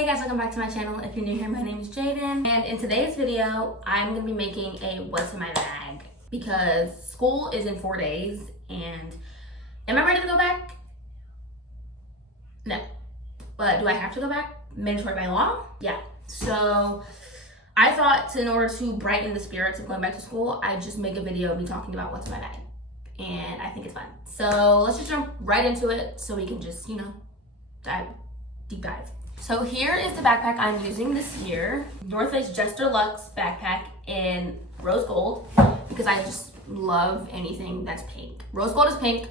Hey guys, welcome back to my channel. If you're new here, my name is Jaden, and in today's video, I'm gonna be making a what's in my bag because school is in 4 days, and am I ready to go back? No. But do I have to go back? Mandatory by law? Yeah. So I thought in order to brighten the spirits of going back to school, I'd just make a video of me talking about what's in my bag. And I think it's fun. So let's just jump right into it so we can just, deep dive. So here is the backpack I'm using this year. North Face Jester Luxe backpack in rose gold because I just love anything that's pink. Rose gold is pink,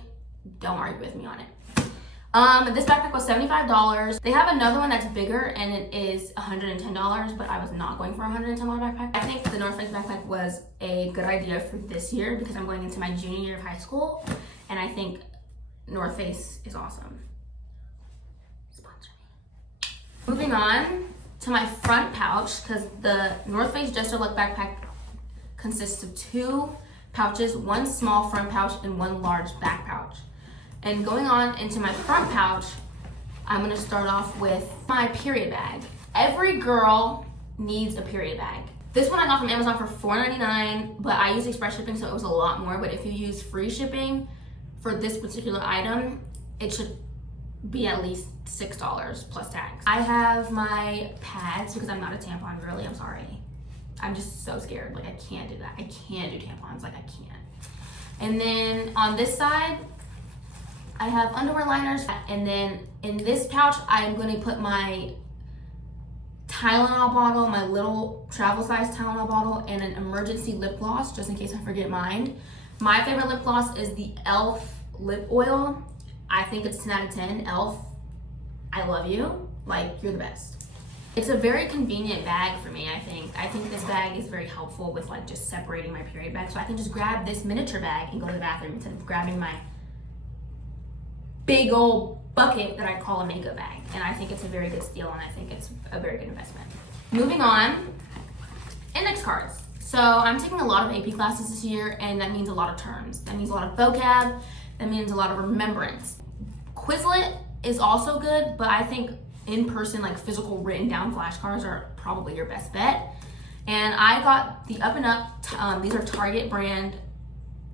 don't argue with me on it. This backpack was $75. They have another one that's bigger and it is $110, but I was not going for a $110 backpack. I think the North Face backpack was a good idea for this year because I'm going into my junior year of high school, and I think North Face is awesome. Sponsor me. Moving on to my front pouch, because the North Face Jester Luxe backpack consists of 2 pouches, one small front pouch and one large back pouch. And going on into my front pouch, I'm gonna start off with my period bag. Every girl needs a period bag. This one I got from Amazon for $4.99, but I use express shipping, so it was a lot more. But if you use free shipping for this particular item, it should be at least $6 plus tax. I have my pads because I'm not a tampon girly, I'm sorry. I'm just so scared, I can't do that. I can't do tampons, I can't. And then on this side, I have underwear liners, and then in this pouch, I'm gonna put my Tylenol bottle, my little travel size Tylenol bottle, and an emergency lip gloss, just in case I forget mine. My favorite lip gloss is the e.l.f. lip oil. I think it's 10 out of 10. e.l.f., I love you. You're the best. It's a very convenient bag for me, I think. I think this bag is very helpful with just separating my period bag. So I can just grab this miniature bag and go to the bathroom instead of grabbing my big old bucket that I call a makeup bag. And I think it's a very good steal, and I think it's a very good investment. Moving on, index cards. So I'm taking a lot of AP classes this year, and that means a lot of terms. That means a lot of vocab. That means a lot of remembrance. Quizlet is also good, but I think in-person, physical written down flashcards are probably your best bet. And I got the Up and Up, these are Target brand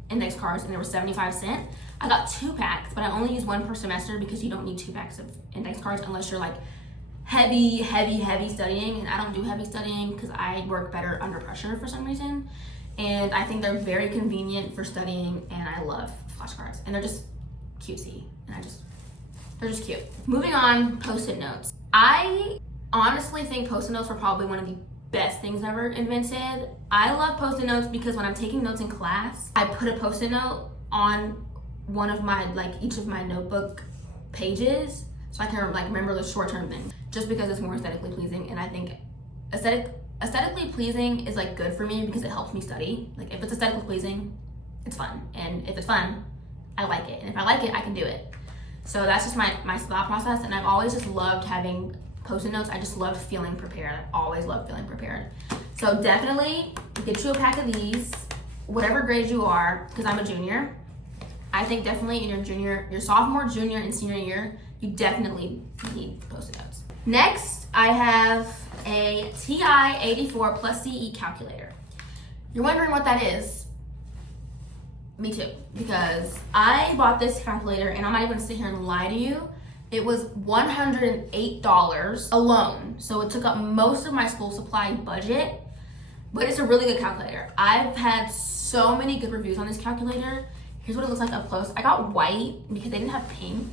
index cards, and they were 75 cents. I got 2 packs, but I only use 1 per semester because you don't need 2 packs of index cards unless you're heavy studying, and I don't do heavy studying because I work better under pressure for some reason. And I think they're very convenient for studying, and I love flashcards, and they're just cutesy, and they're just cute. Moving on, Post-it notes. I honestly think Post-it notes were probably one of the best things ever invented. I love Post-it notes because when I'm taking notes in class, I put a Post-it note on one of my each of my notebook pages so I can remember the short-term things, just because it's more aesthetically pleasing. And I think aesthetically pleasing is good for me because it helps me study. If it's aesthetically pleasing, it's fun, and if it's fun, I like it, and if I like it, I can do it. So that's just my thought process, and I've always just loved having Post-it notes. I just loved feeling prepared. I always loved feeling prepared. So definitely get you a pack of these, whatever grade you are, because I'm a junior. I think definitely in your sophomore, junior, and senior year, you definitely need Post-it notes. Next, I have a TI-84 plus CE calculator. You're wondering what that is? Me too, because I bought this calculator, and I'm not even gonna sit here and lie to you. It was $108 alone, so it took up most of my school supply budget, but it's a really good calculator. I've had so many good reviews on this calculator. Here's what it looks like up close. I got white because they didn't have pink.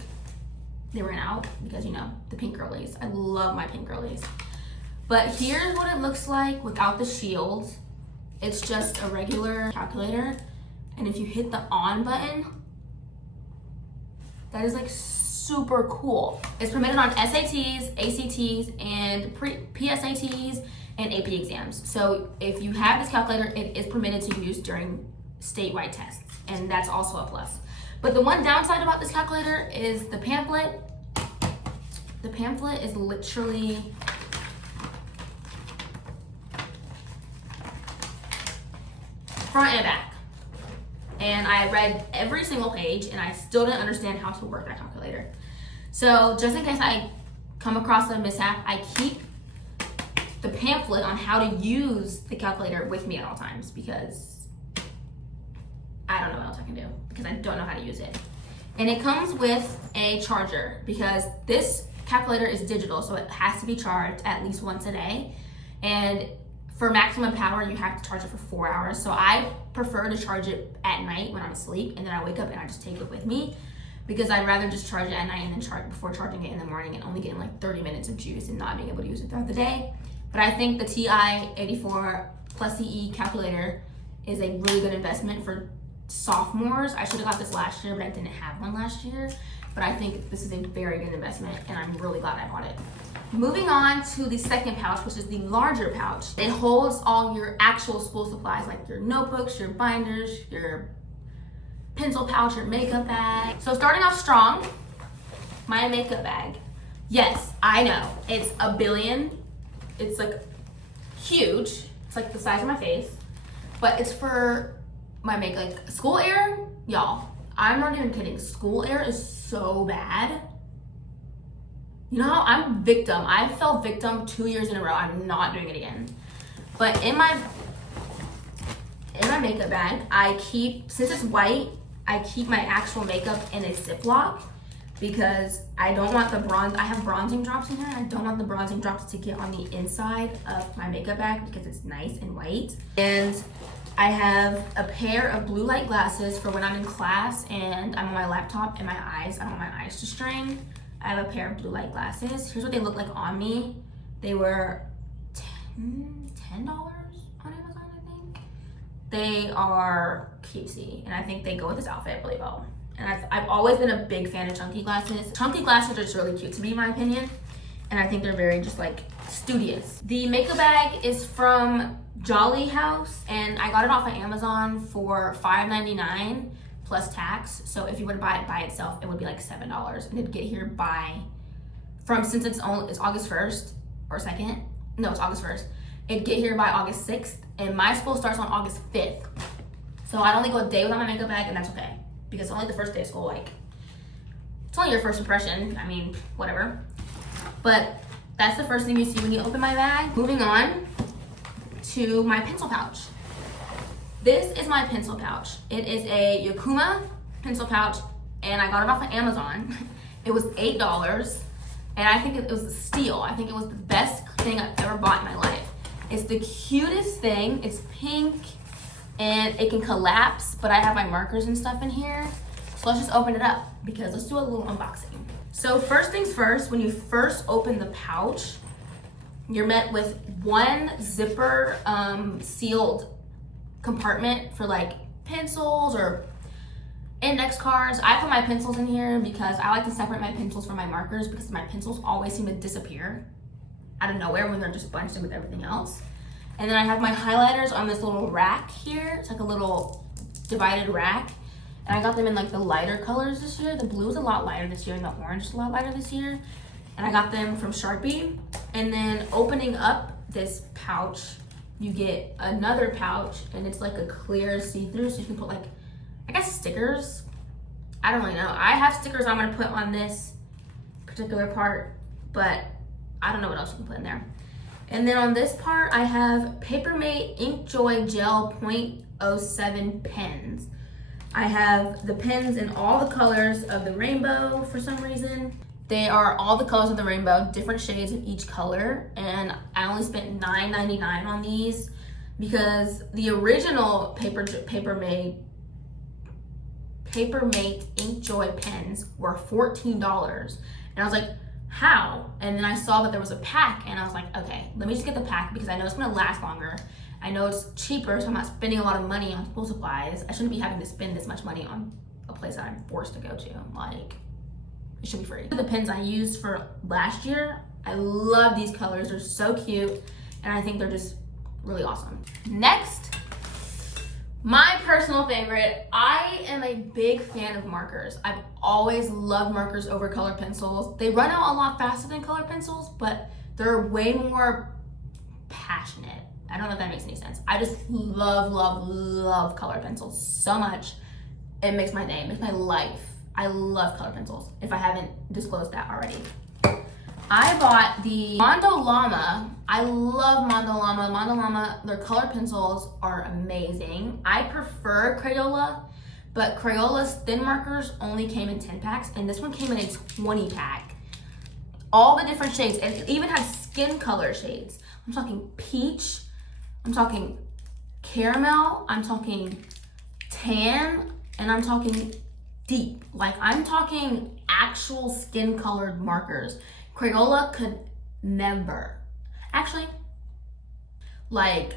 They ran out because, the pink girlies. I love my pink girlies. But here's what it looks like without the shield. It's just a regular calculator. And if you hit the on button, that is super cool. It's permitted on SATs, ACTs, and PSATs and AP exams. So if you have this calculator, it is permitted to use during statewide tests, and that's also a plus. But the one downside about this calculator is the pamphlet. The pamphlet is literally front and back. And I read every single page, and I still didn't understand how to work that calculator. So just in case I come across a mishap, I keep the pamphlet on how to use the calculator with me at all times because I don't know what else I can do because I don't know how to use it. And it comes with a charger because this calculator is digital, so it has to be charged at least once a day. And for maximum power, you have to charge it for 4 hours. So I prefer to charge it at night when I'm asleep, and then I wake up and I just take it with me because I'd rather just charge it at night and then charge before charging it in the morning and only getting like 30 minutes of juice and not being able to use it throughout the day. But I think the TI-84 Plus CE calculator is a really good investment for sophomores. I should have got this last year, but I didn't have one last year. But I think this is a very good investment, and I'm really glad I bought it. Moving on to the second pouch, which is the larger pouch. It holds all your actual school supplies, like your notebooks, your binders, your pencil pouch, your makeup bag. So starting off strong, my makeup bag. Yes, I know, it's $1 billion. It's like huge. It's like the size of my face, but it's for my makeup. Like school air, y'all, I'm not even kidding. School air is so bad. You know how I'm victim. I fell victim 2 years in a row. I'm not doing it again. But in my makeup bag, I keep, since it's white, I keep my actual makeup in a Ziploc because I don't want the bronze, I have bronzing drops in here. I don't want the bronzing drops to get on the inside of my makeup bag because it's nice and white. And I have a pair of blue light glasses for when I'm in class and I'm on my laptop and I don't want my eyes to strain. I have a pair of blue light glasses. Here's what they look like on me. They were $10 on Amazon, I think. They are cutesy, and I think they go with this outfit really well. And I've always been a big fan of chunky glasses. Chunky glasses are just really cute to me, in my opinion. And I think they're very just like studious. The makeup bag is from Jolly House, and I got it off of Amazon for $5.99 plus tax. So if you were to buy it by itself, it would be like $7, and it'd get here since it's August 1st or 2nd. No, it's August 1st. It'd get here by August 6th, and my school starts on August 5th. So I'd only go a day without my makeup bag, and that's okay because it's only the first day of school. Like, it's only your first impression. I mean, whatever. But that's the first thing you see when you open my bag. Moving on to my pencil pouch. This is my pencil pouch. It is a Yakuma pencil pouch, and I got it off of Amazon. It was $8, and I think it was a steal. I think it was the best thing I've ever bought in my life. It's the cutest thing. It's pink, and it can collapse, but I have my markers and stuff in here. So let's just open it up, because let's do a little unboxing. So first things first, when you first open the pouch, you're met with one zipper sealed compartment for like pencils or index cards. I put my pencils in here because I like to separate my pencils from my markers because my pencils always seem to disappear out of nowhere when they're just bunched in with everything else. And then I have my highlighters on this little rack here. It's like a little divided rack. And I got them in like the lighter colors this year. The blue is a lot lighter this year and the orange is a lot lighter this year. And I got them from Sharpie. And then opening up this pouch, you get another pouch, and it's like a clear see-through, so you can put like, I guess stickers. I don't really know. I have stickers I'm gonna put on this particular part, but I don't know what else you can put in there. And then on this part, I have Papermate Inkjoy Gel .07 pens. I have the pens in all the colors of the rainbow for some reason. They are all the colors of the rainbow, different shades of each color, and I only spent $9.99 on these because the original Papermate Inkjoy pens were $14. And I was like, how? And then I saw that there was a pack, and I was like, okay, let me just get the pack because I know it's gonna last longer. I know it's cheaper, so I'm not spending a lot of money on school supplies. I shouldn't be having to spend this much money on a place that I'm forced to go to. Like, it should be free. The pens I used for last year, I love these colors. They're so cute, and I think they're just really awesome. Next, my personal favorite, I am a big fan of markers. I've always loved markers over colored pencils. They run out a lot faster than colored pencils, but they're way more passionate. I don't know if that makes any sense. I just love, love, love colored pencils so much. It makes my day, it makes my life. I love colored pencils, if I haven't disclosed that already. I bought the Mondo Llama. I love Mondo Llama. Mondo Llama, their color pencils are amazing. I prefer Crayola, but Crayola's thin markers only came in 10 packs, and this one came in a 20 pack. All the different shades, and it even had skin color shades. I'm talking peach, I'm talking caramel, I'm talking tan, and I'm talking deep. Like, I'm talking actual skin colored markers. Crayola could never. Actually, like,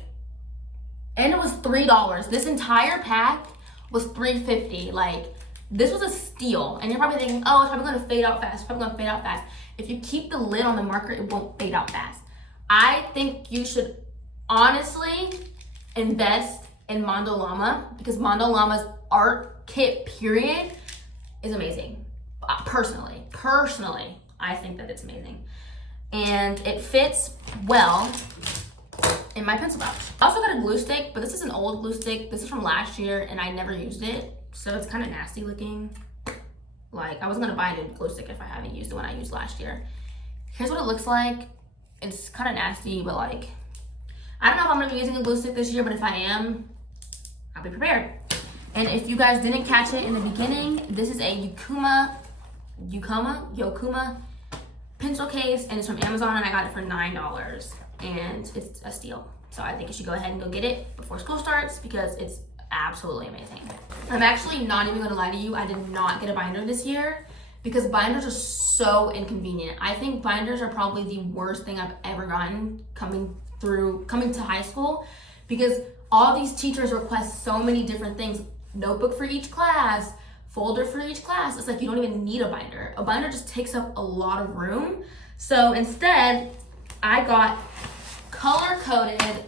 and it was $3. This entire pack was $3.50. Like, this was a steal. And you're probably thinking, oh, it's probably gonna fade out fast. If you keep the lid on the marker, it won't fade out fast. I think you should honestly invest in Mondo Llama, because Mondo Llama's art kit period is amazing. Personally, I think that it's amazing. And it fits well in my pencil pouch. I also got a glue stick, but this is an old glue stick. This is from last year and I never used it, so it's kind of nasty looking. Like, I wasn't gonna buy a new glue stick if I haven't used the one I used last year. Here's what it looks like. It's kind of nasty, but like, I don't know if I'm gonna be using a glue stick this year, but if I am, I'll be prepared. And if you guys didn't catch it in the beginning, this is a Yokuma pencil case, and it's from Amazon, and I got it for $9, and it's a steal. So I think you should go ahead and go get it before school starts, because it's absolutely amazing. I'm actually not even gonna lie to you, I did not get a binder this year because binders are so inconvenient. I think binders are probably the worst thing I've ever gotten coming to high school, because all these teachers request so many different things. Notebook for each class, folder for each class. It's like you don't even need a binder. A binder just takes up a lot of room. So instead, I got color-coded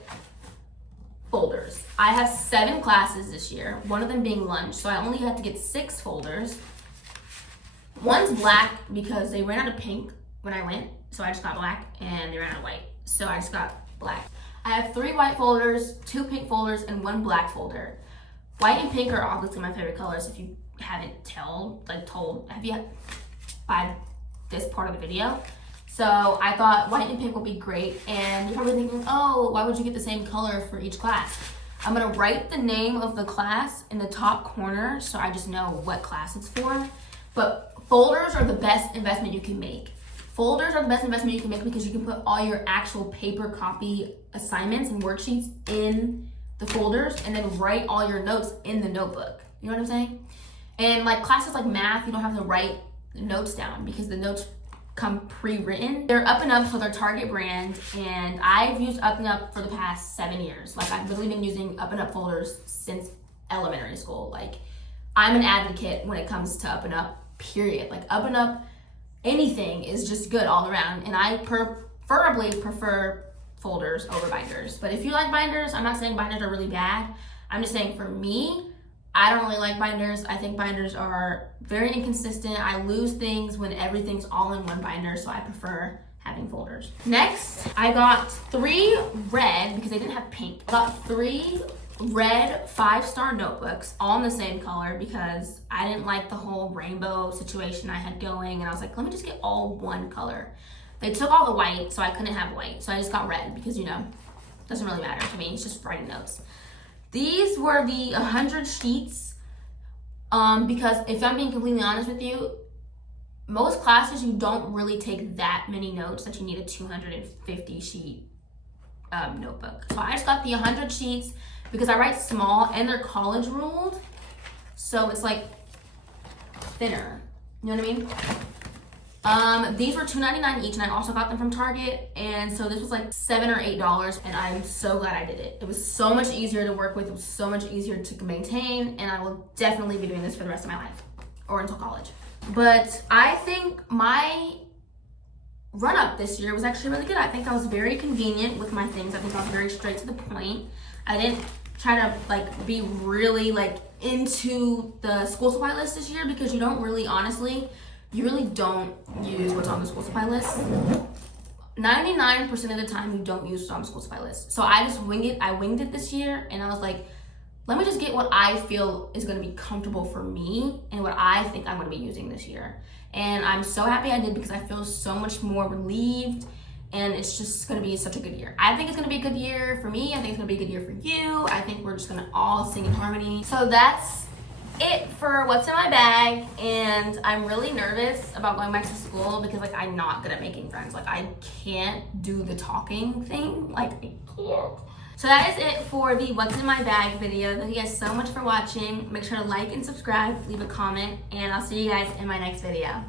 folders. I have 7 classes this year, one of them being lunch, so I only had to get 6 folders. One's black because they ran out of pink when I went, so I just got black, and they ran out of white, so I just got black. I have 3 white folders, 2 pink folders, and 1 black folder. White and pink are obviously my favorite colors. If you haven't have you by this part of the video. So I thought white and pink would be great. And you're probably thinking, oh, why would you get the same color for each class? I'm gonna write the name of the class in the top corner so I just know what class it's for. But folders are the best investment you can make. Folders are the best investment you can make because you can put all your actual paper copy assignments and worksheets in the folders and then write all your notes in the notebook. You know what I'm saying? And like classes like math, you don't have to write notes down because the notes come pre-written. They're Up and Up, so they're Target brand, and I've used Up and Up for the past 7 years. Like, I've literally been using Up and Up folders since elementary school. Like, I'm an advocate when it comes to Up and Up, period. Like, Up and Up, anything is just good all around, and I preferably prefer folders over binders. But if you like binders, I'm not saying binders are really bad. I'm just saying for me, I don't really like binders. I think binders are very inconsistent. I lose things when everything's all in one binder, so I prefer having folders. Next, I got 3 red, because they didn't have pink. I got 3 red 5-star notebooks, all in the same color, because I didn't like the whole rainbow situation I had going, and I was like, let me just get all one color. They took all the white, so I couldn't have white, so I just got red, because, you know, it doesn't really matter to me. It's just writing notes. These were the 100 sheets, because if I'm being completely honest with you, most classes you don't really take that many notes that you need a 250 sheet notebook. So I just got the 100 sheets because I write small and they're college ruled, so it's like thinner. You know what I mean? These were $2.99 each, and I also got them from Target, and so this was like $7 or $8, and I'm so glad I did it. It was so much easier to work with, it was so much easier to maintain, and I will definitely be doing this for the rest of my life, or until college. But I think my run-up this year was actually really good. I think I was very convenient with my things. I think I was very straight to the point. I didn't try to like be really like into the school supply list this year, because you don't really, honestly, you really don't use what's on the school supply list. 99% of the time you don't use what's on the school supply list. So I just winged it. I winged it this year, and I was like, let me just get what I feel is gonna be comfortable for me and what I think I'm gonna be using this year. And I'm so happy I did because I feel so much more relieved, and it's just gonna be such a good year. I think it's gonna be a good year for me. I think it's gonna be a good year for you. I think we're just gonna all sing in harmony. So that's it for what's in my bag, and I'm really nervous about going back to school because like I'm not good at making friends. Like I can't do the talking thing. Like I can't. So that is it for the what's in my bag video. Thank you guys so much for watching. Make sure to like and subscribe, leave a comment, and I'll see you guys in my next video.